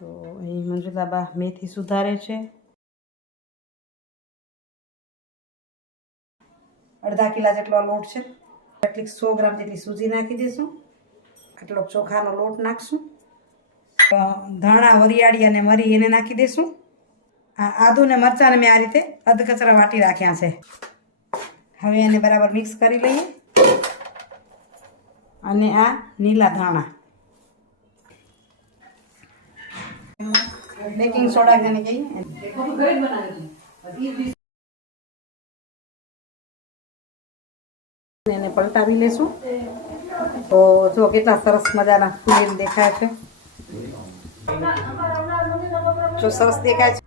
તો અહીં મંજુલાબા મેથી સુધારે છે. અડધા કિલા જેટલો લોટ છે. એટલી 100 ગ્રામ જેટલી સૂજી નાખી દઈશું. આટલો ચોખાનો લોટ નાખશું. ધાણા, વરિયાળી અને મરી એને નાખી દઈશું. આ આદુ ને મરચાંને મેં આ રીતે અધકચરા વાટી રાખ્યા છે. હવે એને બરાબર મિક્સ કરી લઈએ. અને આ લીલા ધાણા, બેકિંગ સોડા જેને કહીએ, એને પલટાવી લેશું. તો જો કેટલા સરસ મજાના ફૂલ દેખાય છે. જો સરસ દેખાય છે.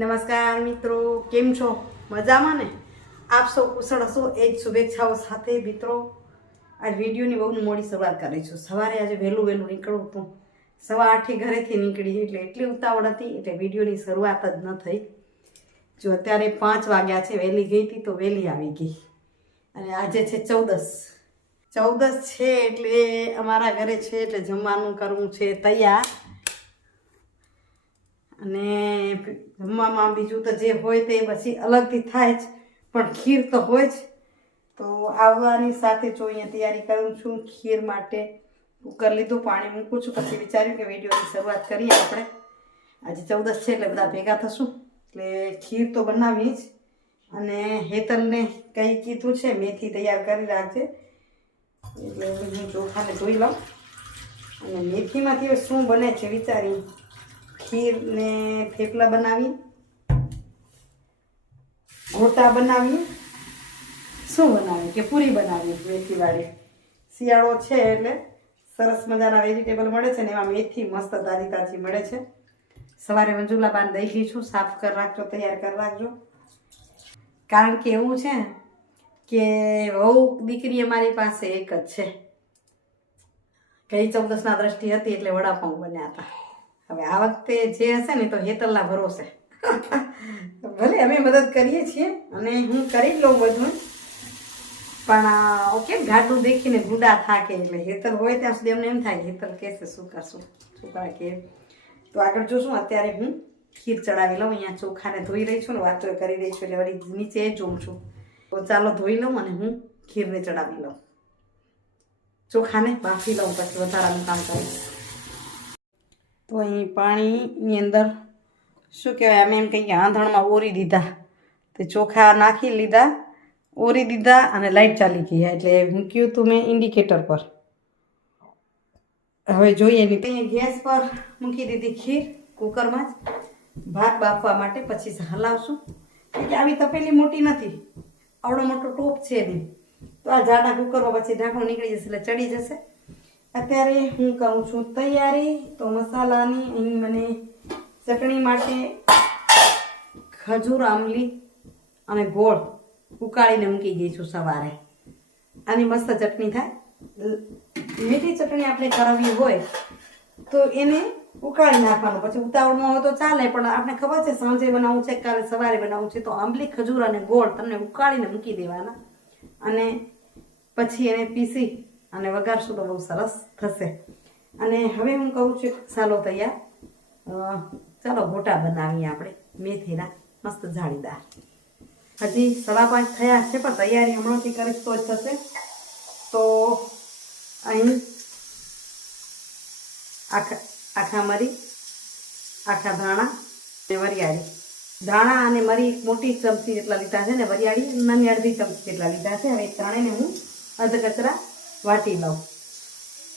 નમસ્કાર મિત્રો, કેમ છો? મજામાં ને? આપ સૌ કુશળ હશો એ જ શુભેચ્છાઓ સાથે મિત્રો આ વિડીયોની બહુ મોડી શરૂઆત કરી છું. સવારે આજે વહેલું નીકળવું હતું. 8:15 ઘરેથી નીકળી એટલે એટલી ઉતાવળ હતી એટલે વિડીયોની શરૂઆત જ ન થઈ. જો અત્યારે 5 વાગ્યા છે. વહેલી ગઈ હતી તો વહેલી આવી ગઈ. અને આજે છે 14 છે એટલે અમારા ઘરે છે એટલે જમવાનું કરવું છે તૈયાર. અને જમવામાં બીજું તો જે હોય તે પછી અલગથી થાય જ, પણ ખીર તો હોય જ. તો આવવાની સાથે જો અહીંયા તૈયારી કરું છું ખીર માટે. કુકર લીધું, પાણી મૂકું છું. પછી વિચાર્યું કે વિડીયોની શરૂઆત કરીએ આપણે. આજે 14 છે એટલે બધા ભેગા થશું એટલે ખીર તો બનાવી જ. અને હેતલને કંઈ કીધું છે મેથી તૈયાર કરી રાખજે, એટલે હું ચોખાને ધોઈ લઉં. અને મેથીમાંથી હવે શું બને છે વિચારી. ખીર ને થેપલા બનાવી, ગોટા બનાવી, શું બનાવી કે પૂરી બનાવી મેથીવાળી. શિયાળો છે એટલે સરસ મજાના વેજીટેબલ મળે છે ને એમાં મેથી મસ્ત તાજી મળે છે. સવારે મંજુલાબાને દઈ ગઈ છું, સાફ કરી રાખજો, તૈયાર કરી રાખજો. કારણ કે એવું છે કે વહુ દીકરી અમારી પાસે એક જ છે. ગઈ 14ના દ્રષ્ટિ હતી એટલે વડાપાઉં બન્યા હતા. હવે આ વખતે જે હશે ને તો હેતલના ભરોસે. ભલે અમે મદદ કરીએ છીએ અને હું કરી જ લઉં બધું, પણ ઓકે ઘાટું દેખીને ગુડા થાકે એટલે હેતલ હોય ત્યાં સુધી અમને એમ થાય કે હેતલ કહેશે શું કરશું, છોકરા કે. તો આગળ જોશું. અત્યારે હું ખીર ચડાવી લઉં. અહીંયા ચોખાને ધોઈ રહી છું ને વાતો કરી રહી છું એટલે વળી નીચે જોઉં છું. તો ચાલો ધોઈ લઉં અને હું ખીરને ચડાવી લઉં. ચોખાને બાફી લઉં પછી વધારાનું કામ કરીશ. તો અહીં પાણીની અંદર શું કહેવાય, અમે એમ કહીએ આંધણમાં ઓરી દીધા. તે ચોખા નાખી લીધા, ઓરી દીધા અને લાઇટ ચાલી ગઈ એટલે મૂક્યું હતું મેં ઇન્ડિકેટર પર. હવે જોઈએ નહીં. અહીંયા ગેસ પર મૂકી દીધી ખીર કુકરમાં જ ભાત બાફવા માટે. પછી હલાવશું. એટલે આવી તપેલી મોટી નથી, આવડો મોટો ટોપ છે નહીં. તો આ જાડા કુકરમાં પછી ઢાંકણું નીકળી જશે એટલે ચડી જશે. અત્યારે હું કરું છું તૈયારી. તો મસાલાની અહીં મને ચટણી માટે ખજૂર, આંબલી અને ગોળ ઉકાળીને મૂકી ગઈ છું સવારે. આની મસ્ત ચટણી થાય. મીઠી ચટણી આપણે કરાવી હોય તો એને ઉકાળી નાખવાનું. પછી ઉતાવળમાં હોય તો ચાલે, પણ આપણે ખબર છે સાંજે બનાવવું છે કાલે સવારે બનાવવું છે. તો આંબલી, ખજૂર અને ગોળ તમને ઉકાળીને મૂકી દેવાના અને પછી એને પીસી અને વઘારશું તો બહુ સરસ થશે. અને હવે હું કહું છું ચાલો તૈયાર. ચાલો ગોટા બનાવીએ આપણે મેથીના મસ્ત જાળીદાર. હજી 5:15 થયા છે પણ તૈયારી હમણાંથી કરીશ તો જ થશે. તો અહીં આખા મરી, આખા ધાણા અને વરિયાળી. ધાણા અને મરી મોટી ચમચી જેટલા લીધા છે ને વરિયાળી નાની અડધી ચમચી જેટલા લીધા છે. હવે ધાણાને હું અધકચરા વાટી લઉં.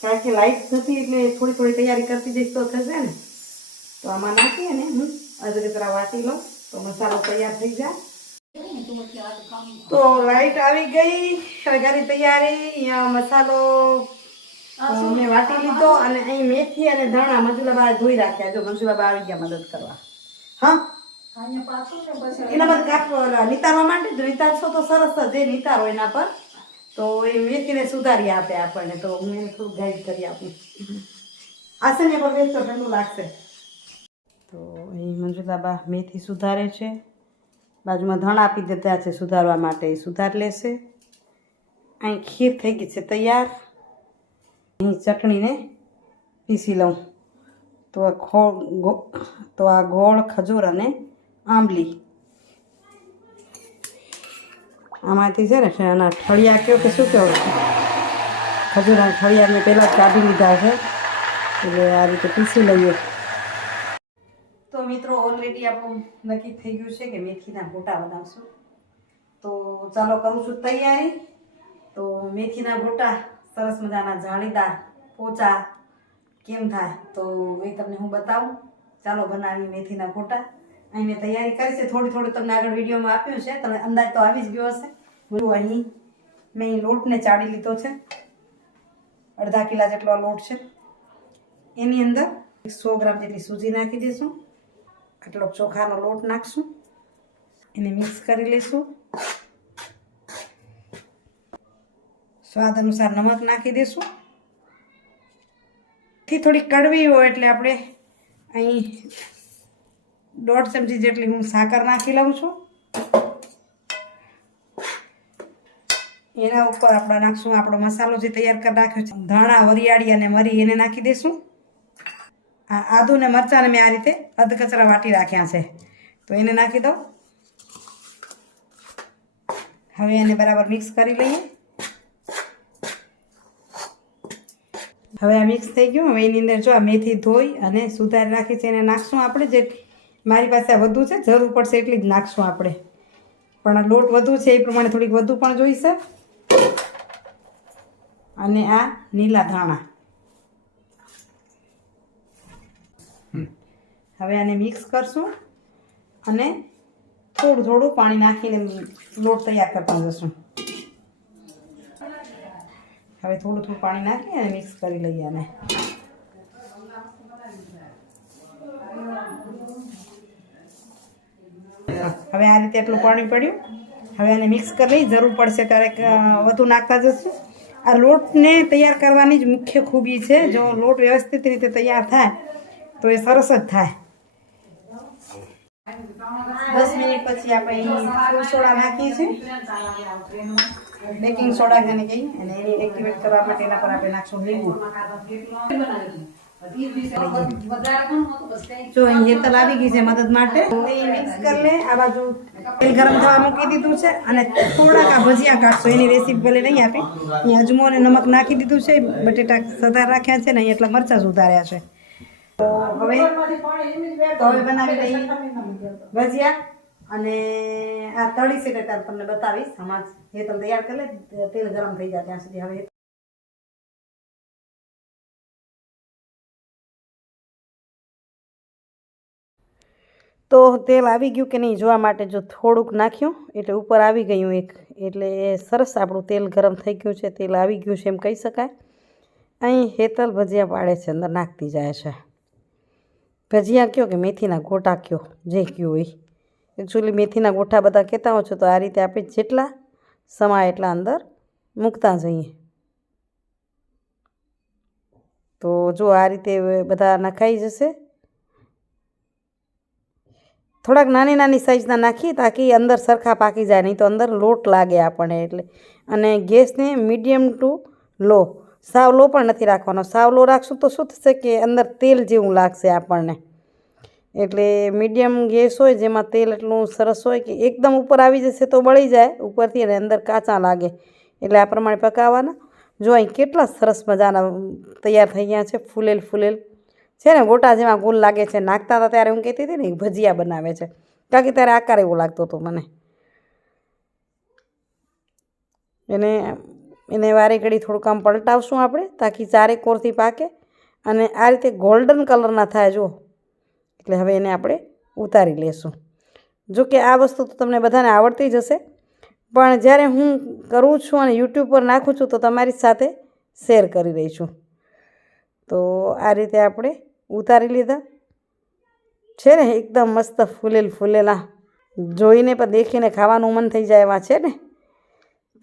કારણ કે લાઇટ નથી એટલે થોડી તૈયારી કરતી જઈશ તો થશે ને. તો આમાં નાખી અને હું અધકચરા વાટી લઉં તો મસાલો તૈયાર થઈ જાય. તો લાઇટ આવી ગઈ. હવે ઘરે તૈયારી. અહીંયા મસાલો મેં વાટી લીધો અને અહીં મેથી અને ધાણા મંજુલાબા ધોઈ રાખ્યા. જો મંજુલાબા આવી ગયા મદદ કરવા. હા, એના પર નિતારવા માટે જ નિતારશો તો સરસ જ. જે નિતારો એના પર તો એ મેથીને સુધારી આપે આપણને. તો હું એને થોડું ગાઈડ કરી આપું. આશે ને પર વેચતો ઠંડુ લાગશે. તો અહીં મંજુલાબા મેથી સુધારે છે. બાજુમાં ધાણા આપી દેતા છે સુધારવા માટે, એ સુધાર લેશે. અહીં ખીર થઈ ગઈ છે તૈયાર. અહીં ચટણીને પીસી લઉં. તો આ ગોળ, ખજૂર અને આંબલી આમાંથી છે ને આના ઠળિયા કયો કે શું કહેવાય, ખજૂર અને ઠળિયા મેં પહેલાં જ કાઢી લીધા છે, એટલે આ રીતે પીસી લઈએ. તો મિત્રો ઓલરેડી આપણું નક્કી થઈ ગયું છે કે મેથીના ગોટા બનાવશું. તો ચાલો કરું છું તૈયારી. તો મેથીના ગોટા સરસ મજાના જાળીદાર પોચા કેમ થાય તો એ તમને હું બતાવું. ચાલો બનાવી મેથીના ગોટા. અહીં મેં તૈયારી કરી છે, થોડી તમને આગળ વિડીયોમાં આપ્યું છે, તમે અંદાજ તો આવી જ ગયો હશે. અહીં મેં લોટને ચાળી લીધો છે, અડધા કિલા જેટલો લોટ છે. એની અંદર 100 ગ્રામ જેટલી સૂજી નાખી દઈશું, આટલો ચોખાનો લોટ નાખશું, એને મિક્સ કરી લઈશું. સ્વાદ અનુસાર નમક નાખી દઈશું. થોડી કડવી હોય એટલે આપણે અહીં 1.5 ચમચી જેટલી હું સાકર નાખી લઉં છું. એના ઉપર આપણે નાખશું આપણો મસાલો જે તૈયાર કરી નાખ્યો છે, ધાણા, વરિયાળી અને મરી, એને નાખી દઈશું. આ આદુ ને મરચાંને મેં આ રીતે અધકચરા વાટી રાખ્યા છે, તો એને નાખી દઉં. હવે એને બરાબર મિક્સ કરી લઈએ. હવે આ મિક્સ થઈ ગયું. હવે એની અંદર જો આ મેથી ધોઈ અને સુધારી રાખી છે એને નાખશું આપણે. જે મારી પાસે આ વધુ છે, જરૂર પડશે એટલી જ નાખશું આપણે, પણ લોટ વધુ છે એ પ્રમાણે થોડીક વધુ પણ જોઈશે. અને આ લીલા ધાણા. હવે આને મિક્સ કરશું અને થોડું પાણી નાખીને લોટ તૈયાર કરતા જશું. હવે થોડું પાણી નાખી અને મિક્સ કરી લઈએ. આને હવે આ રીતે એટલું પાણી પડ્યું. હવે આને મિક્સ કરી લઈ, જરૂર પડશે ત્યારે વધુ નાખતા જશું. આ લોટને તૈયાર કરવાની જ મુખ્ય ખૂબી છે. જો લોટ વ્યવસ્થિત રીતે તૈયાર થાય તો એ સરસ જ થાય. 10 મિનિટ પછી આપણે ફૂલ સોડા નાખીએ છીએ, બેકિંગ સોડા જેને કહીએ, અને એને એક્ટિવેટ કરવા માટે એના પર આપણે નાખશું લીંબુ. જો અહીં હેતલ આવી ગઈ છે મદદ માટે. મિક્સ કરી લે. આ બાજુ તેલ ગરમ થવા મૂકી દીધું છે અને થોડાક આ ભજીયા કાઢશું. એની રેસીપી ભલે નહીં આપી. અહીં અજમો અને નમક નાખી દીધું છે, બટેટા સધાર રાખ્યા છે ને અહીં એટલા મરચાં સુધાર્યા છે. તો હવે બનાવી લઈએ ભજીયા. અને આ તળી છે ત્યારે તમને બતાવીશ. હમણાં હેતલ તૈયાર કરી લે, તેલ ગરમ થઈ જાય ત્યાં સુધી. હવે તો તેલ આવી ગયું કે નહીં જોવા માટે જો થોડુંક નાખ્યું એટલે ઉપર આવી ગયું એક, એટલે સરસ આપણું તેલ ગરમ થઈ ગયું છે, તેલ આવી ગયું છે એમ કહી શકાય. અહીં હેતલ ભજીયા પાડે છે, અંદર નાખતી જાય છે. ભજીયા કયો કે મેથીના ગોટા કયો, જે કયો હોય. એકચ્યુઅલી મેથીના ગોઠા બધા કહેતા હો છો, તો આ રીતે આપણે જેટલા સમાય એટલા અંદર મૂકતા જઈએ. તો જો આ રીતે બધા નખાઈ જશે. થોડાક નાની સાઈઝના નાખીએ તાકી અંદર સરખા પાકી જાય, નહીં તો અંદર લોટ લાગે આપણને. એટલે અને ગેસને મીડિયમ ટુ લો, સાવ લો પણ નથી રાખવાનો. સાવ લો રાખશું તો શું થશે કે અંદર તેલ જેવું લાગશે આપણને. એટલે મીડિયમ ગેસ હોય જેમાં તેલ એટલું સરસ હોય કે એકદમ ઉપર આવી જશે તો બળી જાય ઉપરથી, અને અંદર કાચા લાગે. એટલે આ પ્રમાણે પકાવવાના. જો અહીં કેટલા સરસ મજાના તૈયાર થઈ ગયા છે, ફૂલેલ છે ને, ગોટા જેમાં ગોલ લાગે છે. નાખતા હતા ત્યારે હું કહેતી હતી ને ભજીયા બનાવે છે, કારણ કે ત્યારે આકાર એવો લાગતો હતો મને. એને વારે ઘડી થોડુંક આમ પલટાવશું આપણે તાકી ચારે કોરથી પાકે અને આ રીતે ગોલ્ડન કલરના થાય. જો એટલે હવે એને આપણે ઉતારી લેશું. જો કે આ વસ્તુ તો તમને બધાને આવડતી જ હશે, પણ જ્યારે હું કરું છું અને યુટ્યુબ પર નાખું છું તો તમારી સાથે શેર કરી રહી છું. તો આ રીતે આપણે ઉતારી લીધા છે ને, એકદમ મસ્ત ફૂલેલા, જોઈને પણ દેખીને ખાવાનું મન થઈ જાય એવા છે ને.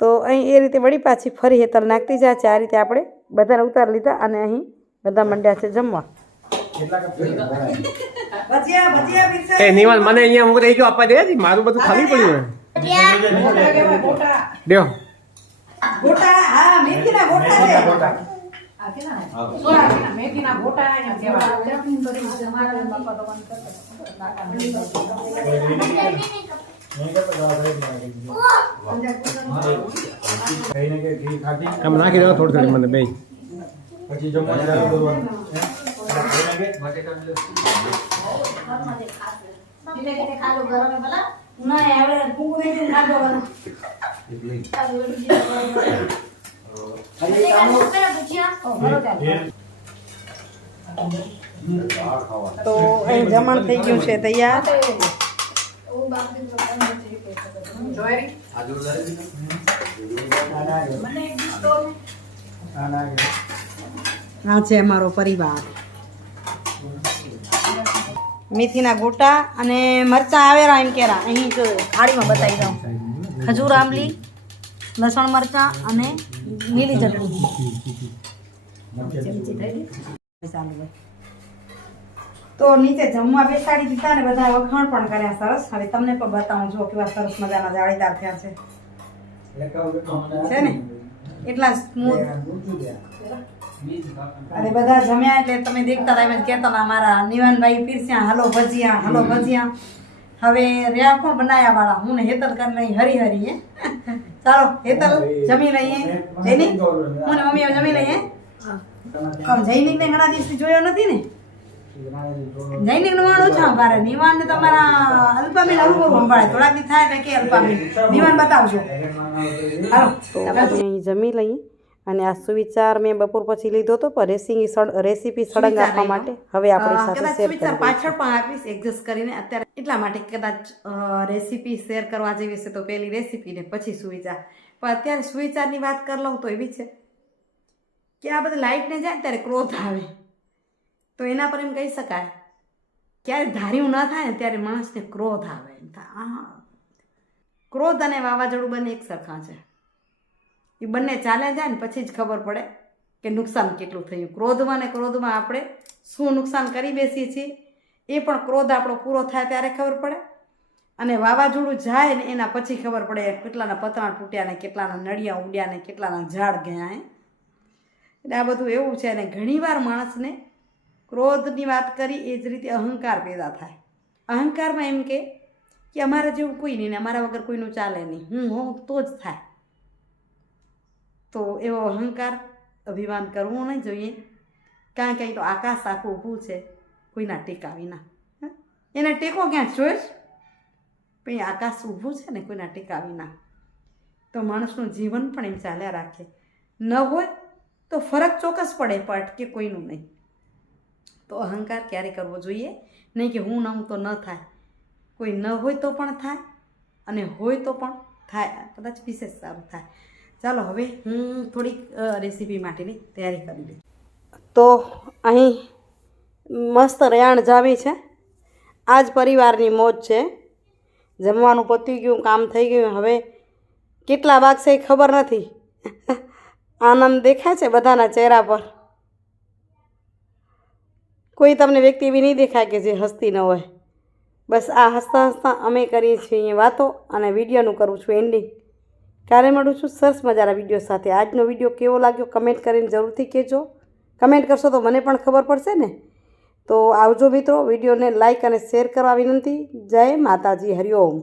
તો અહીં એ રીતે વળી પાછી ફરી હેતલ નાખતી જાય છે. આ રીતે આપણે બધાને ઉતારી લીધા અને અહીં બધા મંડ્યા છે જમવા. મને અહીંયા હું રહી ગયો આપવા દે, મારું બધું ખાલી પડ્યું. મેથીના ગોટા એમ કહેવાય. આમ નાખી દો થોડી થોડી મને બે પછી જમવા ચાલુ કરવાનું તો અહીં જમણ થઈ ગયું છે તૈયાર. આ છે અમારો પરિવાર. મેથીના ગોટા અને મરચાં આવેલા એમ કેરા અહીં જો થાળીમાં બતાવી દઉં. ખજૂર આંબલી, લસણ મરચાં અને લીલી ચટણી. ચાલુ ભાઈ. તો નીચે જમવા બેસાડી દીધા ને બધા વખાણ પણ કર્યા સરસ. હવે તમને પણ બતાવું જો કેવા સરસ મજાના જાળીદાર થયા છે ને એટલા સ્મૂથ. અને બધા જમ્યા એટલે તમે દેખતા હતા એમ જ કહેતા હતા મારા નિવાનભાઈ પીરસ્યા હલો ભજીયા હલો ભજીયા. હવે રહ્યા કોણ બનાયા વાળા? હું ને હેતલ કરી લઈ હરી હરી. હે ચાલો હેતલ જમી લઈએ. જૈનિક હું ને મમ્મી જમી લઈએ. જૈનિક ને ઘણા દિવસથી જોયો નથી ને. જૈનિક નું વાળ ઓછા ભારે. નિવાન ને તમારા અલ્પાબેન અનુભવ સંભાળે. થોડાક દી થાય ને કે અલ્પાબેન નિવાન બતાવજો. હાલો અહીં જમી લઈએ. અને આ સુવિચાર મેં બપોર પછી લીધો હતો પણ રેસીપી સળંગ આપવા માટે હવે આપણી સાથે શેર કરી પાછળ પણ આપીશ એડજસ્ટ કરીને. અત્યારે એટલા માટે કદાચ રેસીપી શેર કરવા જેવી છે તો પહેલી રેસીપી ને પછી સુવિચાર. પણ અત્યારે સુવિચારની વાત કરી લઉં તો એવી છે કે આ બધું લાઇટને જાય ત્યારે ક્રોધ આવે તો એના પર એમ કહી શકાય ક્યારે ધાર્યું ન થાય ને ત્યારે માણસને ક્રોધ આવે. ક્રોધ અને વાવાઝોડું બંને એક સરખા છે. એ બંને ચાલે જાય ને પછી જ ખબર પડે કે નુકસાન કેટલું થયું. ક્રોધમાં ને ક્રોધમાં આપણે શું નુકસાન કરી બેસીએ છીએ એ પણ ક્રોધ આપણો પૂરો થાય ત્યારે ખબર પડે. અને વાવાઝોડું જાય ને એના પછી ખબર પડે કેટલાના પતરા તૂટ્યા ને કેટલાના નળિયા ઉડ્યા ને કેટલાના ઝાડ ગયા. એટલે આ બધું એવું છે. અને ઘણીવાર માણસને ક્રોધની વાત કરી એ જ રીતે અહંકાર પેદા થાય. અહંકારમાં એમ કે અમારા જેવું કોઈ નહીં ને અમારા વગર કોઈનું ચાલે નહીં, હું હોઉં તો જ થાય. તો એવો અહંકાર અભિમાન કરવું નહીં જોઈએ. કારણ કે અહીં તો આકાશ આખું ઊભું છે કોઈના ટેકા વિના. એને ટેકો ક્યાં જોઈશ પણ આકાશ ઊભું છે ને કોઈના ટેકા વિના. તો માણસનું જીવન પણ એમ ચાલ્યા રાખે. ન હોય તો ફરક ચોક્કસ પડે પણ અટકે કોઈનું નહીં. તો અહંકાર ક્યારે કરવો જોઈએ નહીં કે હું ન હું તો ન થાય. કોઈ ન હોય તો પણ થાય અને હોય તો પણ થાય. કદાચ વિશેષ સારું થાય. ચાલો હવે હું થોડીક રેસીપી માટેની તૈયારી કરી લઈ. તો અહીં મસ્ત રેયાણ જાવી છે. આ જ પરિવારની મોજ છે. જમવાનું પતી ગયું, કામ થઈ ગયું. હવે કેટલા વાગશે એ ખબર નથી. આનંદ દેખાય છે બધાના ચહેરા પર. કોઈ તમને વ્યક્તિ એવી નહીં દેખાય કે જે હસતી ન હોય. બસ આ હસતા હસતા અમે કરીએ છીએ વાતો અને વિડીયોનું કરું છું એન્ડિંગ. ક્યારે મળું છું સરસ મજાના વિડીયો સાથે. આજનો વિડીયો કેવો લાગ્યો કમેન્ટ કરીને જરૂરથી કહેજો. કમેન્ટ કરશો તો મને પણ ખબર પડશે ને. તો આવજો મિત્રો. વિડીયોને લાઈક અને શેર કરવા વિનંતી. જય માતાજી. હરિઓમ.